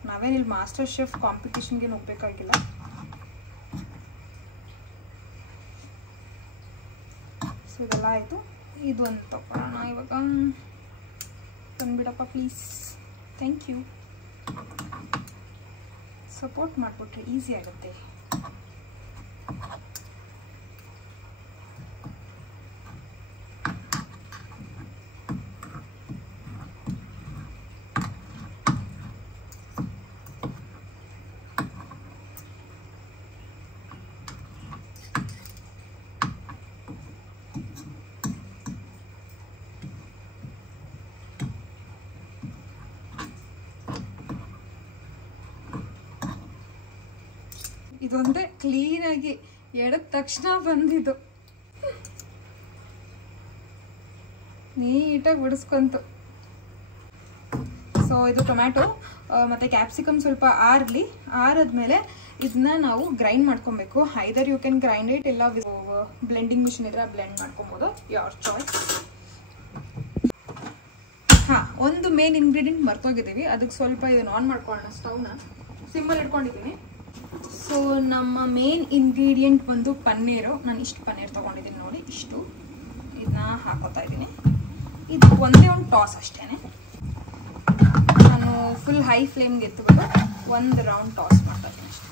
ನಾವೇನಿಲ್ಲಿ ಮಾಸ್ಟರ್ ಶೆಫ್ ಕಾಂಪಿಟೇಷನ್ಗೆ ಹೋಗ್ಬೇಕಾಗಿಲ್ಲ. ಸೊ ಇದೆಲ್ಲ ಆಯಿತು. ಇದು ಒಂದು ತಗೊಳ್ಳೋಣ ಇವಾಗ. ತಂದುಬಿಡಪ್ಪ ಪ್ಲೀಸ್. Thank you. ಸಪೋರ್ಟ್ ಮಾಡಿಬಿಟ್ರೆ ಈಸಿ ಆಗುತ್ತೆ. ಇದೊಂದೇ ಕ್ಲೀನಾಗಿ ಎಡದ ತಕ್ಷಣ ಬಂದಿದ್ದು, ನೀಟಾಗಿ ಬಿಡಿಸ್ಕೊಂತು. ಸೊ ಇದು ಟೊಮ್ಯಾಟೊ ಮತ್ತು ಕ್ಯಾಪ್ಸಿಕಮ್ ಸ್ವಲ್ಪ ಆರಲಿ. ಆರದ್ಮೇಲೆ ಇದನ್ನ ನಾವು ಗ್ರೈಂಡ್ ಮಾಡ್ಕೊಬೇಕು. Either you can grind it, ಇಲ್ಲ ಬ್ಲೆಂಡಿಂಗ್ ಮಿಷಿನ್ ಇದ್ರೆ ಬ್ಲೆಂಡ್ ಮಾಡ್ಕೊಬೋದು, ಯೋರ್ ಚಾಯ್ಸ್. ಹಾಂ, ಒಂದು ಮೇನ್ ಇಂಗ್ರೀಡಿಯೆಂಟ್ ಮರ್ತೋಗಿದ್ದೀವಿ. ಅದಕ್ಕೆ ಸ್ವಲ್ಪ ಇದನ್ನು ಆನ್ ಮಾಡ್ಕೊಳ್ಳೋಣ. ಸ್ಟವ್ನ ಸಿಮ್ಮಲ್ಲಿ ಇಟ್ಕೊಂಡಿದ್ದೀನಿ. ಸೊ ನಮ್ಮ ಮೇನ್ ಇಂಗ್ರೀಡಿಯೆಂಟ್ ಬಂದು ಪನ್ನೀರು. ನಾನು ಇಷ್ಟು ಪನ್ನೀರ್ ತೊಗೊಂಡಿದ್ದೀನಿ ನೋಡಿ, ಇಷ್ಟು. ಇದನ್ನ ಹಾಕೋತಾ ಇದ್ದೀನಿ. ಇದು ಒಂದೇ ಒಂದು ಟಾಸ್ ಅಷ್ಟೇ. ನಾನು ಫುಲ್ ಹೈ ಫ್ಲೇಮ್ಗೆ ಎತ್ತುಬಿಟ್ಟು ಒಂದು ರೌಂಡ್ ಟಾಸ್ ಮಾಡ್ತಾ ಇದ್ದೀನಿ ಅಷ್ಟೇ.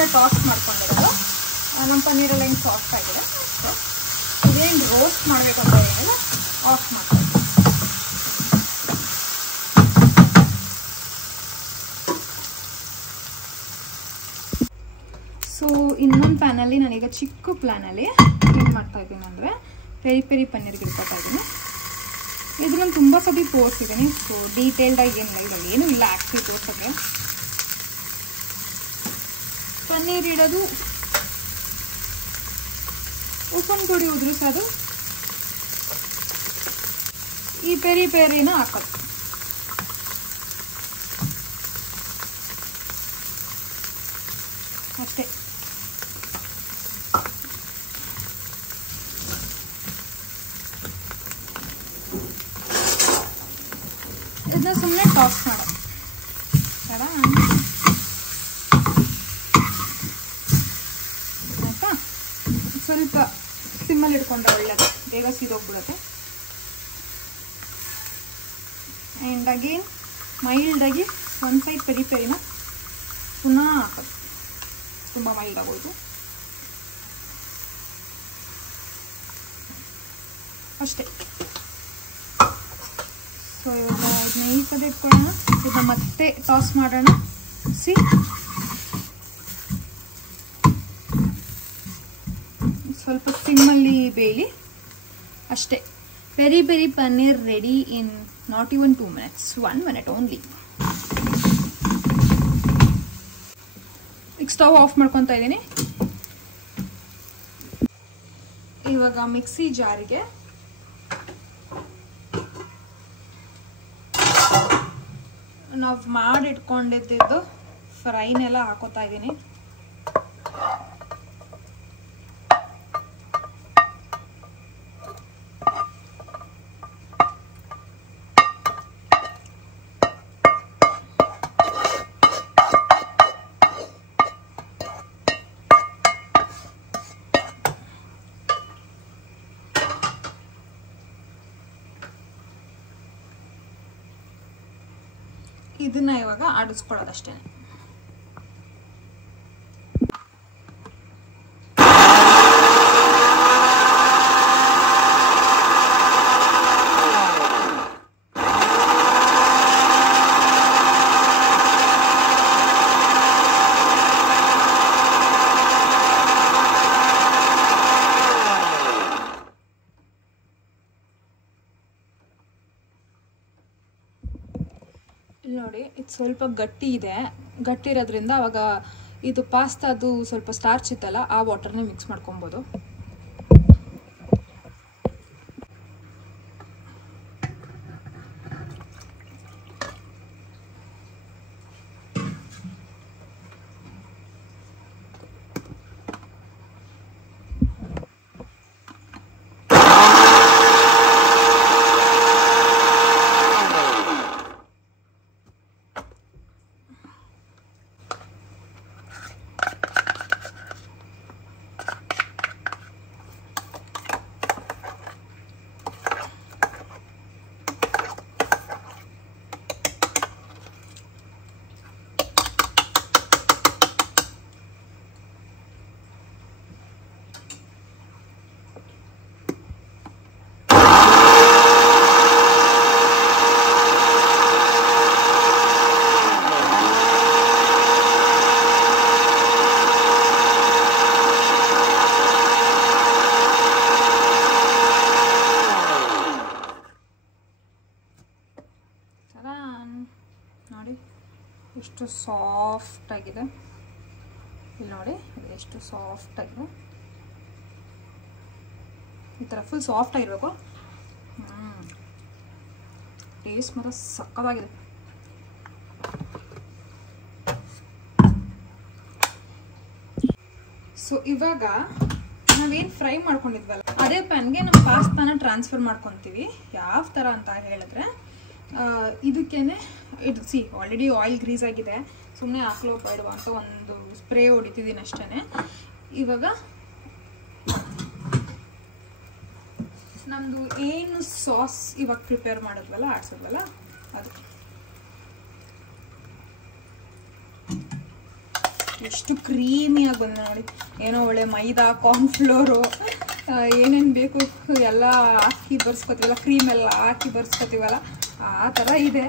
ಅಷ್ಟೇ ಟಾಸ್ ಮಾಡ್ಕೊಂಡಿರೋದು. ನಮ್ಮ ಪನ್ನೀರೆಲ್ಲ ಹಿಂಗೆ ಸಾಫ್ಟ್ ಆಗಿದೆ. ಇದೇನು ರೋಸ್ಟ್ ಮಾಡಬೇಕು ಅಂತ ಏನಿಲ್ಲ, ಆಫ್ ಮಾಡ್ತೀನಿ. ಸೊ ಇನ್ನೊಂದು ಪ್ಯಾನಲ್ಲಿ ನಾನೀಗ ಚಿಕ್ಕ ಪ್ಲಾನಲ್ಲಿ ಏನು ಮಾಡ್ತಾ ಇದ್ದೀನಿ ಅಂದರೆ ಪೆರಿ ಪೆರಿ ಪನ್ನೀರ್ ಇಟ್ಕೊತಾ ಇದ್ದೀನಿ. ಇದು ನಾನು ತುಂಬ ಸತಿ ತೋರಿಸಿದ್ದೀನಿ. ಸೊ ಡೀಟೇಲ್ಡಾಗಿ ಏನಿಲ್ಲ, ಇದರಲ್ಲಿ ಏನೂ ಇಲ್ಲ ಆ್ಯಕ್ಚುಲಿ ತೋರ್ಸೋಕ್ಕೆ. ಪನ್ನೀರ್ ಇಡೋದು, ಉಪ್ಪಿನ ಪುಡಿ ಉದುರಿಸೋದು, ಈ ಪೆರಿ ಪೆರಿನ ಹಾಕೋದು. ಅಷ್ಟೇ. ಇದನ್ನ ಸುಮ್ಮನೆ ಟಾಸ್ ಮಾಡೋ ಸರ ಆಯ್ತಾ. ಸ್ವಲ್ಪ ಸಿಮ್ಮಲ್ಲಿ ಇಟ್ಕೊಂಡ್ರೆ ಒಳ್ಳೇದು, ಬೇಗ ಸೀದೋಗ್ಬಿಡುತ್ತೆ. ಆ್ಯಂಡ್ ಅಗೇನ್ ಮೈಲ್ಡಾಗಿ ಒಂದು ಸೈಡ್ ಪೆರಿ ಪೆರಿನ ಪುನಃ ಹಾಕೋದು. ತುಂಬ ಮೈಲ್ಡ್ ಆಗೋಯ್ತು ಅಷ್ಟೇ. ಸೊ ಇವಾಗ ಇದನ್ನ ಈ ಕಡೆ ಇಟ್ಕೊಳ್ಳೋಣ, ಇದನ್ನ ಮತ್ತೆ ಟಾಸ್ ಮಾಡೋಣ. ಸಿ ಸ್ವಲ್ಪ ಸಿಮ್ಮಲ್ಲಿ ಬೇಯಲಿ ಅಷ್ಟೇ. Peri peri paneer ready in not even 2 minutes, 1 minute only. ಈಗ ಸ್ಟವ್ ಆಫ್ ಮಾಡ್ಕೊತಾ ಇದ್ದೀನಿ. ಇವಾಗ ಮಿಕ್ಸಿ ಜಾರಿಗೆ ನಾವು ಮಾಡಿಟ್ಕೊಂಡಿದ್ದು ಫ್ರೈನೆಲ್ಲ ಹಾಕೋತಾ ಇದ್ದೀನಿ. ಇದನ್ನ ಇವಾಗ ಆಡಿಸ್ಕೊಳ್ಳೋದಷ್ಟೇ. ನೋಡಿ, ಇದು ಸ್ವಲ್ಪ ಗಟ್ಟಿ ಇದೆ. ಗಟ್ಟಿ ಇರೋದ್ರಿಂದ ಅವಾಗ ಇದು ಪಾಸ್ತಾದು ಸ್ವಲ್ಪ ಸ್ಟಾರ್ಚ್ ಇತ್ತಲ್ಲ, ಆ ವಾಟರ್ನೇ ಮಿಕ್ಸ್ ಮಾಡ್ಕೊಬೋದು. ನೋಡಿ ಎಷ್ಟು ಸಾಫ್ಟ್ ಆಗಿದೆ. ಇಲ್ಲಿ ನೋಡಿ ಎಷ್ಟು ಸಾಫ್ಟ್ ಆಗಿದೆ. ಈ ಥರ ಫುಲ್ ಸಾಫ್ಟ್ ಆಗಿರಬೇಕು. ಟೇಸ್ಟ್ ಮಾತ್ರ ಸಕ್ಕತ್ತಾಗಿದೆ. ಸೊ ಇವಾಗ ನಾವೇನು ಫ್ರೈ ಮಾಡ್ಕೊಂಡಿದ್ವಲ್ಲ ಅದೇ ಪ್ಯಾನ್ಗೆ ನಮ್ಮ ಪಾಸ್ತಾನ ಟ್ರಾನ್ಸ್ಫರ್ ಮಾಡ್ಕೊತೀವಿ. ಯಾವ ಥರ ಅಂತ ಹೇಳಿದ್ರೆ ಇದಕ್ಕೇನೆ ಇದು ಆಲ್ರೆಡಿ ಆಯಿಲ್ ಗ್ರೀಸ್ ಆಗಿದೆ. ಸುಮ್ಮನೆ ಹಾಕ್ಲೋ ಬೇಡವ ಅಂತ ಒಂದು ಸ್ಪ್ರೇ ಹೊಡಿತಿದ್ದೀನಿ ಅಷ್ಟೇ. ಇವಾಗ ನಮ್ಮದು ಏನು ಸಾಸ್ ಇವಾಗ ಪ್ರಿಪೇರ್ ಮಾಡಿದ್ವಲ್ಲ ಆಡ್ಸಿದ್ವಲ್ಲ ಅದು ಎಷ್ಟು ಕ್ರೀಮಿಯಾಗಿ ಬಂದಿದೆ ನೋಡಿ. ಏನೋ ಒಳ್ಳೆ ಮೈದಾ ಕಾರ್ನ್ಫ್ಲೋರು ಏನೇನು ಬೇಕು ಎಲ್ಲ ಹಾಕಿ ಬರ್ಸ್ಕೊತೀವಲ್ಲ, ಕ್ರೀಮ್ ಎಲ್ಲ ಹಾಕಿ ಬರ್ಸ್ಕೊತೀವಲ್ಲ ಆ ಥರ ಇದೆ.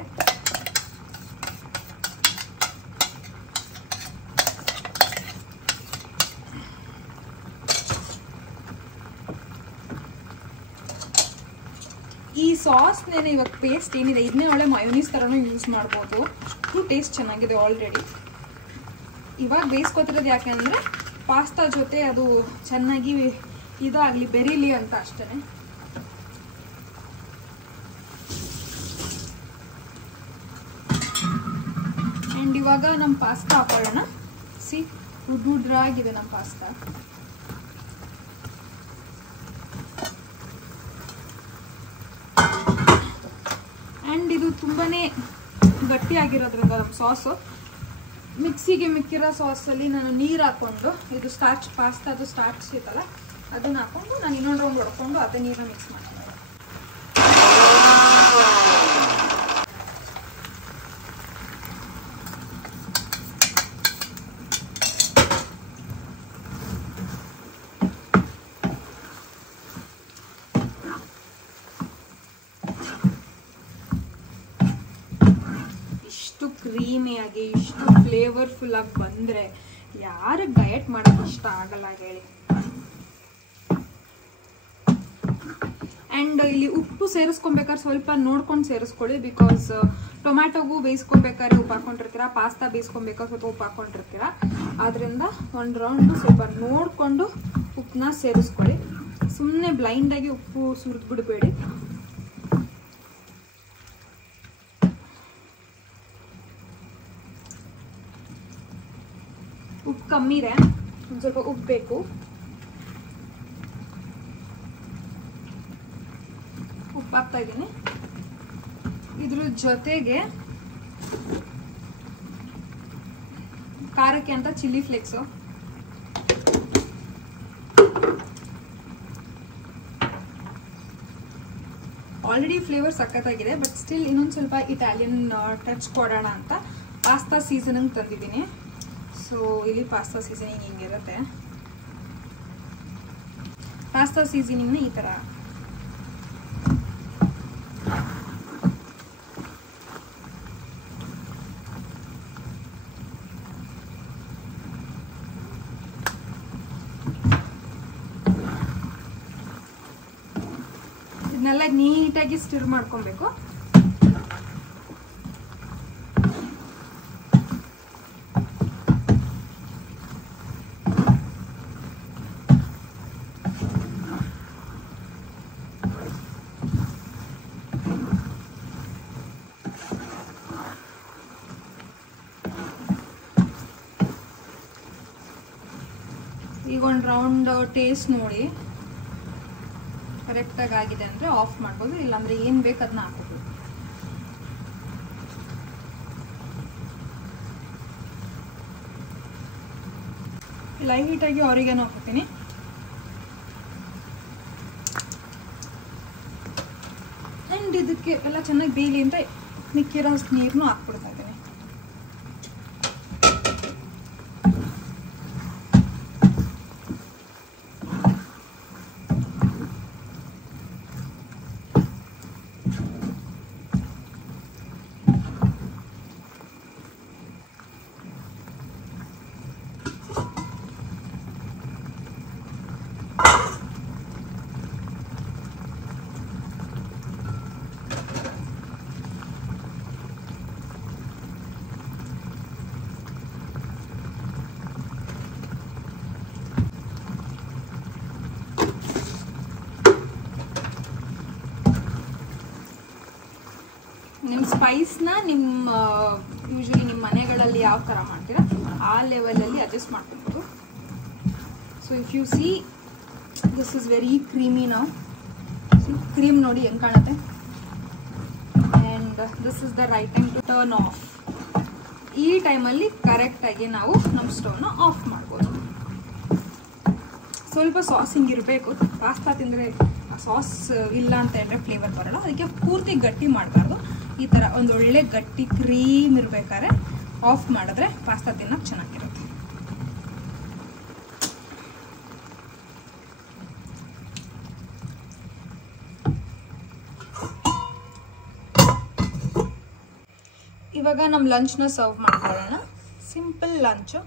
ಈ ಸಾಸ್ನೇನೆ ಇವಾಗ ಪೇಸ್ಟ್ ಏನಿದೆ ಇದನ್ನೇ ಒಳ್ಳೆ ಮಯೋನೀಸ್ ಥರನೂ ಯೂಸ್ ಮಾಡ್ಬೋದು. ಟೇಸ್ಟ್ ಚೆನ್ನಾಗಿದೆ ಆಲ್ರೆಡಿ. ಇವಾಗ ಬೇಯಿಸ್ಕೊತಿರೋದು ಯಾಕೆಂದರೆ ಪಾಸ್ತಾ ಜೊತೆ ಅದು ಚೆನ್ನಾಗಿ ಇದಾಗಲಿ, ಬೆರೀಲಿ ಅಂತ ಅಷ್ಟೇ. ಆ್ಯಂಡ್ ಇವಾಗ ನಮ್ಮ ಪಾಸ್ತಾ ಹಾಕೊಳ್ಳೋಣ. ಉಡ್ರಾಗಿದೆ ನಮ್ಮ ಪಾಸ್ತಾ. ಆ್ಯಂಡ್ ಇದು ತುಂಬಾ ಗಟ್ಟಿಯಾಗಿರೋದ್ರಿಂದ ನಮ್ಮ ಸಾಸು, ಮಿಕ್ಸಿಗೆ ಮಿಕ್ಕಿರೋ ಸಾಸಲ್ಲಿ ನಾನು ನೀರು ಹಾಕ್ಕೊಂಡು, ಇದು ಸ್ಟಾರ್ಚ್ ಪಾಸ್ತಾದು ಸ್ಟಾರ್ಚ್ ಇತ್ತಲ್ಲ ಅದನ್ನು ಹಾಕ್ಕೊಂಡು ನಾನು ಇನ್ನೊಂದು ರೌಂಡ್ ಹೊಡ್ಕೊಂಡು ಅದೇ ನೀರನ್ನ ಮಿಕ್ಸ್ ಮಾಡ್ತೀನಿ. ಕ್ರೀಮಿಯಾಗಿ ಇಷ್ಟು ಫ್ಲೇವರ್ಫುಲ್ ಆಗಿ ಬಂದರೆ ಯಾರು ಡಯಟ್ ಮಾಡೋಕ್ಕೆ ಇಷ್ಟ ಆಗಲ್ಲ ಹೇಳಿ. ಆ್ಯಂಡ್ ಇಲ್ಲಿ ಉಪ್ಪು ಸೇರಿಸ್ಕೊಬೇಕಾದ್ರೆ ಸ್ವಲ್ಪ ನೋಡ್ಕೊಂಡು ಸೇರಿಸ್ಕೊಳ್ಳಿ. ಬಿಕಾಸ್ ಟೊಮ್ಯಾಟೊಗೂ ಬೇಯಿಸ್ಕೊಬೇಕಾದ್ರೆ ಉಪ್ಪು ಹಾಕೊಂಡಿರ್ತೀರ, ಪಾಸ್ತಾ ಬೇಯಿಸ್ಕೊಬೇಕಾದ್ರೆ ಸ್ವಲ್ಪ ಉಪ್ಪು ಹಾಕೊಂಡಿರ್ತೀರ. ಆದ್ದರಿಂದ ಒಂದು ರೌಂಡು ಸ್ವಲ್ಪ ನೋಡಿಕೊಂಡು ಉಪ್ಪನ್ನ ಸೇರಿಸ್ಕೊಳ್ಳಿ. ಸುಮ್ಮನೆ ಬ್ಲೈಂಡಾಗಿ ಉಪ್ಪು ಸುರಿದ್ಬಿಡ್ಬೇಡಿ. ಉಪ್ಪು ಕಮ್ಮಿ ಇದೆ, ಒಂದು ಸ್ವಲ್ಪ ಉಪ್ಪು ಬೇಕು. ಉಪ್ಪು ಹಾಕ್ತಾ ಇದ್ದೀನಿ. ಇದ್ರ ಜೊತೆಗೆ ಖಾರಕ್ಕೆ ಅಂತ ಚಿಲ್ಲಿ ಫ್ಲೇಕ್ಸು, ಆಲ್ರೆಡಿ ಫ್ಲೇವರ್ ಸಖತ್ತಾಗಿದೆ. ಬಟ್ ಸ್ಟಿಲ್ ಇನ್ನೊಂದು ಸ್ವಲ್ಪ ಇಟಾಲಿಯನ್ ಟಚ್ ಕೊಡೋಣ ಅಂತ ಪಾಸ್ತಾ ಸೀಸನಿಂಗ್ ತಂದಿದ್ದೀನಿ. ಸೊ ಇಲ್ಲಿ ಪಾಸ್ತಾ ಸೀಸನಿಂಗ್ ಹಿಂಗಿರುತ್ತೆ. ಪಾಸ್ತಾ ಸೀಸನಿಂಗ್ನ ಈ ಥರ ಇದನ್ನೆಲ್ಲ ನೀಟಾಗಿ ಸ್ಟಿರ್ ಮಾಡ್ಕೊಬೇಕು. ಈಗ ಒಂದು ರೌಂಡ್ ಟೇಸ್ಟ್ ನೋಡಿ ಕರೆಕ್ಟಾಗಿ ಆಗಿದೆ ಅಂದರೆ ಆಫ್ ಮಾಡ್ಬೋದು, ಇಲ್ಲಾಂದರೆ ಏನು ಬೇಕು ಅದನ್ನ ಹಾಕೋಬೋದು. ಲೈಟಾಗಿ ಆರಿಗೇನೋ ಹಾಕೋತೀನಿ. ಆ್ಯಂಡ್ ಇದಕ್ಕೆ ಎಲ್ಲ ಚೆನ್ನಾಗಿ ಬೇಯಲಿ ಅಂತ ಮಿಕ್ಕಿರೋ ನೀರನ್ನು ಹಾಕ್ಬಿಡ್ತಾ ಇದ್ದೀನಿ. ನಿಮ್ಮ ಸ್ಪೈಸ್ನ ನಿಮ್ಮ ಯೂಶಲಿ ನಿಮ್ಮ ಮನೆಗಳಲ್ಲಿ ಯಾವ ಥರ ಮಾಡ್ತೀರಾ ಆ ಲೆವೆಲಲ್ಲಿ ಅಡ್ಜಸ್ಟ್ ಮಾಡ್ಕೊಬೋದು. So if you see this is very creamy ನಾವು. ಕ್ರೀಮ್ ನೋಡಿ ಹೆಂಗೆ ಕಾಣುತ್ತೆ. And this is the right time to turn off. ಈ ಟೈಮಲ್ಲಿ ಕರೆಕ್ಟಾಗಿ ನಾವು ನಮ್ಮ ಸ್ಟವ್ನ ಆಫ್ ಮಾಡ್ಬೋದು. ಸ್ವಲ್ಪ ಸಾಸ್ ಹಿಂಗಿರಬೇಕು. ಪಾಸ್ತಾ ತಿಂದರೆ ಸಾಸ್ ಇಲ್ಲ ಅಂತ ಹೇಳಿದ್ರೆ ಫ್ಲೇವರ್ ಬರೋಲ್ಲ. ಅದಕ್ಕೆ ಪೂರ್ತಿ ಗಟ್ಟಿ ಮಾಡಬಾರ್ದು. ಈ ಥರ ಒಂದು ಒಳ್ಳೆ ಗಟ್ಟಿ ಕ್ರೀಮ್ ಇರಬೇಕಾದ್ರೆ ಆಫ್ ಮಾಡಿದ್ರೆ ಪಾಸ್ತಾ ತಿನ್ನೋಕೆ ಚೆನ್ನಾಗಿರುತ್ತೆ. ಇವಾಗ ನಮ್ಮ ಲಂಚ್ನ ಸರ್ವ್ ಮಾಡ್ಕೊಳ್ಳೋಣ. Simple lunch.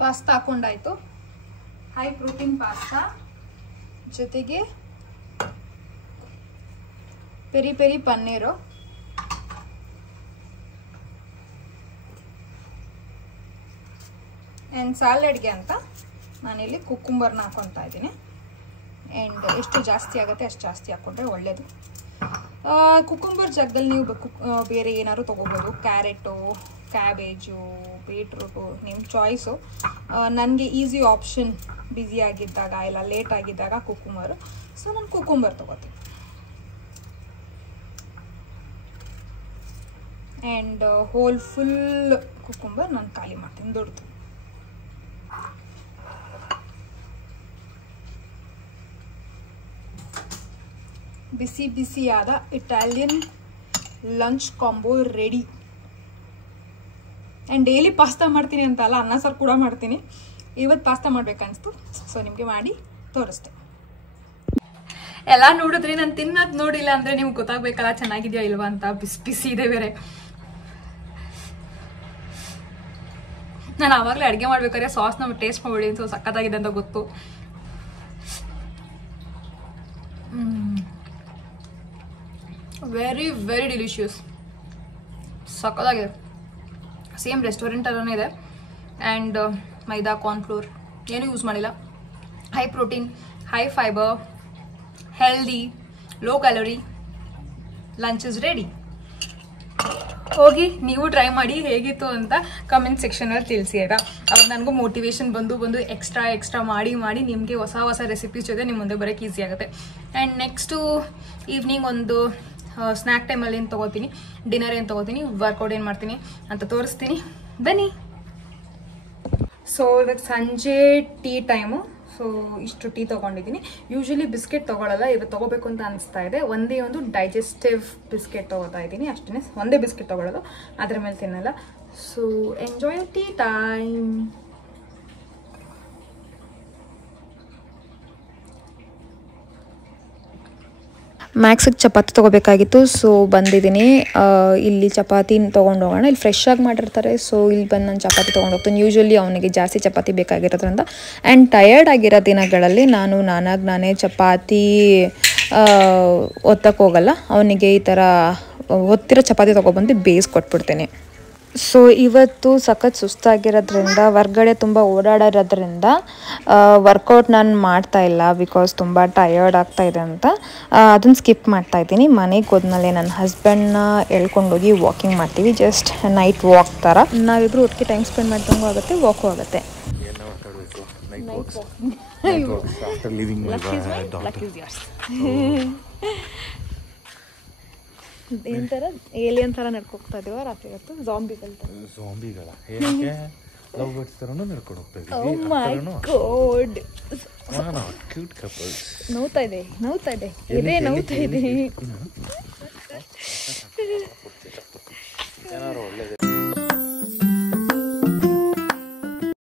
ಪಾಸ್ತಾ ಹಾಕೊಂಡಾಯ್ತು. ಹೈ ಪ್ರೋಟೀನ್ ಪಾಸ್ತಾ ಜೊತೆಗೆ ಪೆರಿ ಪೆರಿ ಪನ್ನೀರು, ಆ್ಯಂಡ್ ಸ್ಯಾಲೆಡ್ಗೆ ಅಂತ ನಾನಿಲ್ಲಿ ಕುಕ್ಕುಂಬರ್ನ ಹಾಕೊತಾ ಇದ್ದೀನಿ. ಆ್ಯಂಡ್ ಎಷ್ಟು ಜಾಸ್ತಿ ಆಗುತ್ತೆ ಅಷ್ಟು ಜಾಸ್ತಿ ಹಾಕ್ಕೊಂಡ್ರೆ ಒಳ್ಳೆಯದು. ಕುಕ್ಕುಂಬರ್ ಜಾಗದಲ್ಲಿ ನೀವು ಬೇರೆ ಏನಾದ್ರು ತೊಗೋಬೋದು. ಕ್ಯಾರೆಟು, ಕ್ಯಾಬೇಜು, ಬೀಟ್ರೂಟು ನಿಮ್ಮ ಚಾಯ್ಸು. ನನಗೆ ಈಸಿ ಆಪ್ಷನ್ ಬ್ಯುಸಿ ಆಗಿದ್ದಾಗ ಇಲ್ಲ ಲೇಟ್ ಆಗಿದ್ದಾಗ ಕುಕ್ಕುಂಬರು, ಸೊ ನಾನು ಕುಕ್ಕುಂಬರ್ ತೊಗೋತೀನಿ. ಆ್ಯಂಡ್ ಹೋಲ್ ಫುಲ್ ಕುಕ್ಕುಂಬರ್ ನಾನು ಖಾಲಿ ಮಾಡ್ತೀನಿ ದೊಡ್ಡದು. ಬಿಸಿ ಬಿಸಿಯಾದ Italian lunch combo ready. And daily pasta ಮಾಡ್ತೀನಿ ಅಂತ ಅಲ್ಲ, ಅನ್ನ ಸಾರು ಕೂಡ ಮಾಡ್ತೀನಿ. ಇವತ್ತು ಪಾಸ್ತಾ ಮಾಡ್ಬೇಕನ್ನಿಸ್ತು, ಸೊ ನಿಮಗೆ ಮಾಡಿ ತೋರಿಸ್ತೆ. ಎಲ್ಲ ನೋಡಿದ್ರಿ, ನಾನು ತಿನ್ನೋದು ನೋಡಿಲ್ಲ ಅಂದರೆ ನಿಮ್ಗೆ ಗೊತ್ತಾಗಬೇಕಲ್ಲ ಚೆನ್ನಾಗಿದೆಯಾ ಇಲ್ವಾ ಅಂತ. ಬಿಸಿ ಬಿಸಿ ಇದೆ ಬೇರೆ. ನಾನು ಆವಾಗಲೇ ಅಡುಗೆ ಮಾಡ್ಬೇಕಾದ್ರೆ ಸಾಸ್ನ ಟೇಸ್ಟ್ ಮಾಡ್ಬಿಡಿ, ಸೊ ಸಕ್ಕತ್ತಾಗಿದೆ ಅಂತ ಗೊತ್ತು. ವೆರಿ ವೆರಿ ಡಿಲಿಷಿಯಸ್, ಸಕ್ಕತ್ತಾಗಿದೆ. ಸೇಮ್ ರೆಸ್ಟೋರೆಂಟಲ್ಲೇ ಇದೆ. ಆ್ಯಂಡ್ ಮೈದಾ, ಕಾರ್ನ್ಫ್ಲೋರ್ ಏನೂ ಯೂಸ್ ಮಾಡಿಲ್ಲ. High protein, high fibre, healthy, low calorie. Lunch is ready. ಹೋಗಿ ನೀವು ಟ್ರೈ ಮಾಡಿ ಹೇಗಿತ್ತು ಅಂತ ಕಮೆಂಟ್ ಸೆಕ್ಷನಲ್ಲಿ ತಿಳಿಸಿ ಆಯಿತಾ. ಅವಾಗ ನನಗೂ ಮೋಟಿವೇಶನ್ ಬಂದು ಎಕ್ಸ್ಟ್ರಾ ಮಾಡಿ ನಿಮಗೆ ಹೊಸ ರೆಸಿಪೀಸ್ ಜೊತೆ ನಿಮ್ಮ ಮುಂದೆ ಬರೋಕ್ಕೆ ಈಸಿ ಆಗುತ್ತೆ. ಆ್ಯಂಡ್ ನೆಕ್ಸ್ಟು ಈವ್ನಿಂಗ್ ಒಂದು ಸ್ನ್ಯಾಕ್ ಟೈಮಲ್ಲಿ ಏನು ತೊಗೋತೀನಿ, ಡಿನ್ನರ್ ಏನು ತೊಗೋತೀನಿ, ವರ್ಕೌಟ್ ಏನು ಮಾಡ್ತೀನಿ ಅಂತ ತೋರಿಸ್ತೀನಿ, ಬನ್ನಿ. ಸೊ ಇವಾಗ ಸಂಜೆ ಟೀ ಟೈಮು. ಸೊ ಇಷ್ಟು ಟೀ ತೊಗೊಂಡಿದ್ದೀನಿ. ಯೂಶ್ವಲಿ ಬಿಸ್ಕೆಟ್ ತೊಗೊಳ್ಳಲ್ಲ, ಇವತ್ತು ತೊಗೋಬೇಕು ಅಂತ ಅನಿಸ್ತಾ ಇದೆ. ಒಂದೇ ಒಂದು ಡೈಜೆಸ್ಟಿವ್ ಬಿಸ್ಕೆಟ್ ತೊಗೋತಾ ಇದ್ದೀನಿ ಅಷ್ಟೇ. ಒಂದೇ ಬಿಸ್ಕೆಟ್ ತೊಗೊಳ್ಳೋದು, ಅದ್ರ ಮೇಲೆ ತಿನ್ನಲ್ಲ. So enjoy tea time. ಮ್ಯಾಕ್ಸಿಗೆ ಚಪಾತಿ ತೊಗೋಬೇಕಾಗಿತ್ತು. ಸೊ ಬಂದಿದ್ದೀನಿ. ಇಲ್ಲಿ ಚಪಾತಿ ತೊಗೊಂಡು ಹೋಗೋಣ. ಇಲ್ಲಿ ಫ್ರೆಶ್ ಆಗಿ ಮಾಡಿರ್ತಾರೆ. ಸೊ ಇಲ್ಲಿ ಬಂದು ನಾನು ಚಪಾತಿ ತೊಗೊಂಡು ಹೋಗ್ತೀನಿ. ಯೂಶ್ವಲಿ ಅವನಿಗೆ ಜಾಸ್ತಿ ಚಪಾತಿ ಬೇಕಾಗಿರೋದ್ರಿಂದ ಆ್ಯಂಡ್ ಟಯರ್ಡ್ ಆಗಿರೋ ದಿನಗಳಲ್ಲಿ ನಾನೇ ಚಪಾತಿ ಒತ್ತಕ್ಕೆ ಹೋಗಲ್ಲ. ಅವನಿಗೆ ಈ ಥರ ಒತ್ತಿರೋ ಚಪಾತಿ ತೊಗೊಬಂದು ಬೇಯಿಸ್ಕೊಟ್ಬಿಡ್ತೀನಿ. ಸೊ ಇವತ್ತು ಸಖತ್ ಸುಸ್ತಾಗಿರೋದ್ರಿಂದ, ಹೊರ್ಗಡೆ ತುಂಬ ಓಡಾಡಿರೋದ್ರಿಂದ ವರ್ಕೌಟ್ ನಾನು ಮಾಡ್ತಾಯಿಲ್ಲ. ಬಿಕಾಸ್ ತುಂಬ ಟಯರ್ಡ್ ಆಗ್ತಾಯಿದೆ ಅಂತ ಅದನ್ನು ಸ್ಕಿಪ್ ಮಾಡ್ತಾಯಿದ್ದೀನಿ. ಮನೆಗೆ ಹೋದ್ಮೇಲೆ ನನ್ನ ಹಸ್ಬೆಂಡ್ನ ಎಳ್ಕೊಂಡೋಗಿ ವಾಕಿಂಗ್ ಮಾಡ್ತೀವಿ. ಜಸ್ಟ್ ನೈಟ್ ವಾಕ್ ಥರ. ನಾವಿಬ್ಬರು ಒಟ್ಟಿಗೆ ಟೈಮ್ ಸ್ಪೆಂಡ್ ಮಾಡ್ದಂಗೂ ಆಗುತ್ತೆ, ವಾಕು ಆಗುತ್ತೆ. ಏನಂತಾರ ಏಲಿಯನ್ ಥರ ನಡ್ಕೋಗ್ತಾ ಇದೀವ ರಾತ್ರಿ ಹೊತ್ತು. ಝಾಂಬಿಗಳ ಏನಕ್ಕೆ ಲವ್ ಬರ್ಡ್ಸ್ ಥರನೂ ನಡ್ಕೊಂಡು ಹೋಗ್ತಾ ಇದ್ದೀವಿ. ಓ ಮೈ ಗಾಡ್, ಕ್ಯೂಟ್ ಕಪಲ್ಸ್. ನೋವ್ತಾ ಇದೆ ಇದೆ ನೋವ್ತಾ ಇದೆ.